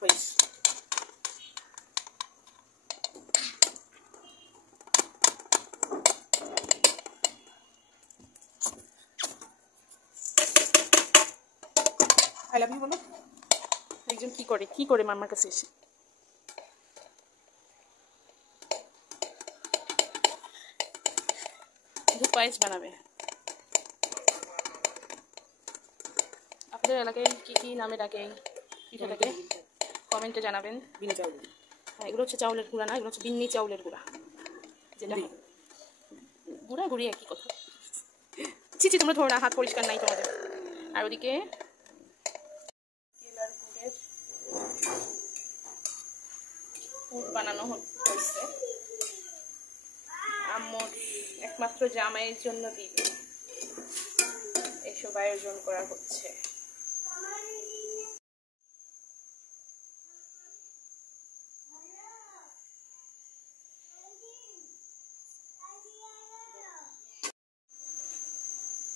পাইস। I love you বলো। একজন কি করে মামার কাছে এসে দুধ পায়েস বানাবে। আপনাদের এলাকায় কি নামে ডাকে পিঠাটাকে কমেন্টে জানাবেন। বিন্নি চাউল। হ্যাঁ, এগুলো হচ্ছে চাউলের গুঁড়া না, এগুলো হচ্ছে বিন্নি চাউলের গুঁড়া, যেটা গুঁড়া গুঁড়ি একই কথা। ছি তোমরা ধরো না, হাত পরিষ্কার নাই তোমাদের। আর ওদিকে কেলার গুড়ের পুর বানানো হয়েছে আম্মুর একমাত্র জামাইয়ের জন্য দিবে এসব আয়োজন করা হচ্ছে।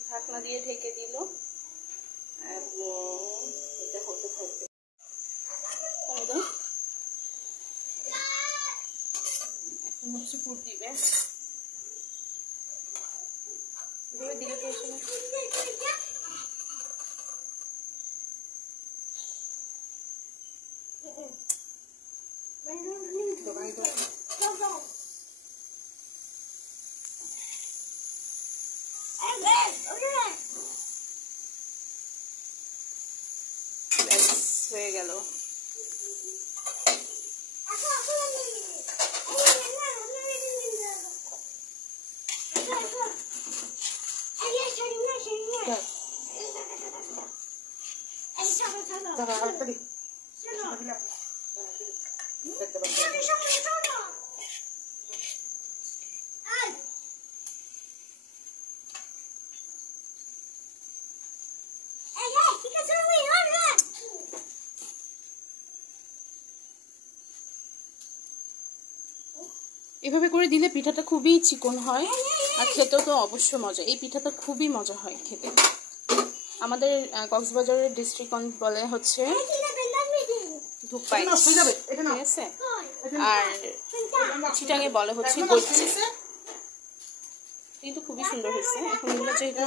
ঢাকনা দিয়ে ঢেকে দিল এবং এটা হতে থাকবে। এখন হচ্ছে পুর দিবে, দিলে তো হয়ে গেল। এভাবে করে দিলে পিঠাটা খুবই চিকন হয় আর খেতেও তো অবশ্য মজা। এই পিঠাটা খুবই মজা হয় খেতে। আমাদের কক্সবাজারের ডিস্ট্রিক্ট বলে হচ্ছে ধূপ পায়েস, ঠিক আছে? আর চিটাঙে বলে হচ্ছে গইচি। কিন্তু খুবই সুন্দর হয়েছে। এখন এগুলো যেহেতু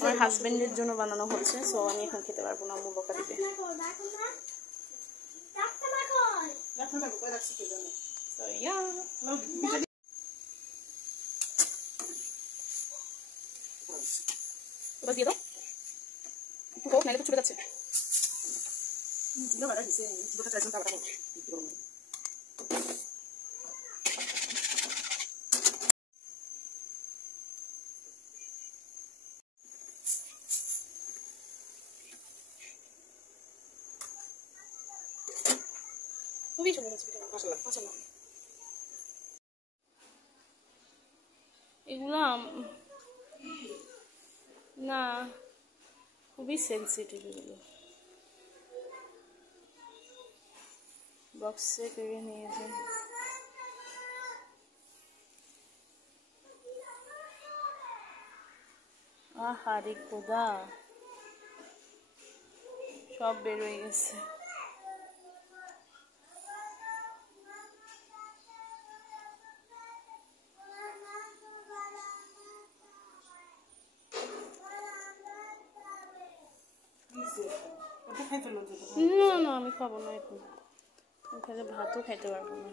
আমার হাজবেন্ডের জন্য বানানো হচ্ছে, সো আমি এখন খেতে পারবো না, আম্মু বকা দিবে। So yeah. এবার দিয়ে দাও একটু হোক, নাহলে তো ছুটে যাচ্ছে। খুবই সুন্দর হচ্ছে এগুলো না, খুবই সেন্সিটিভ এগুলো। বক্সে করে নিয়ে যান। আহারে খোদা, সব বের হয়ে গেছে। না আমি খাবো না, এখন খাইলে ভাতও খাইতে পারবো না।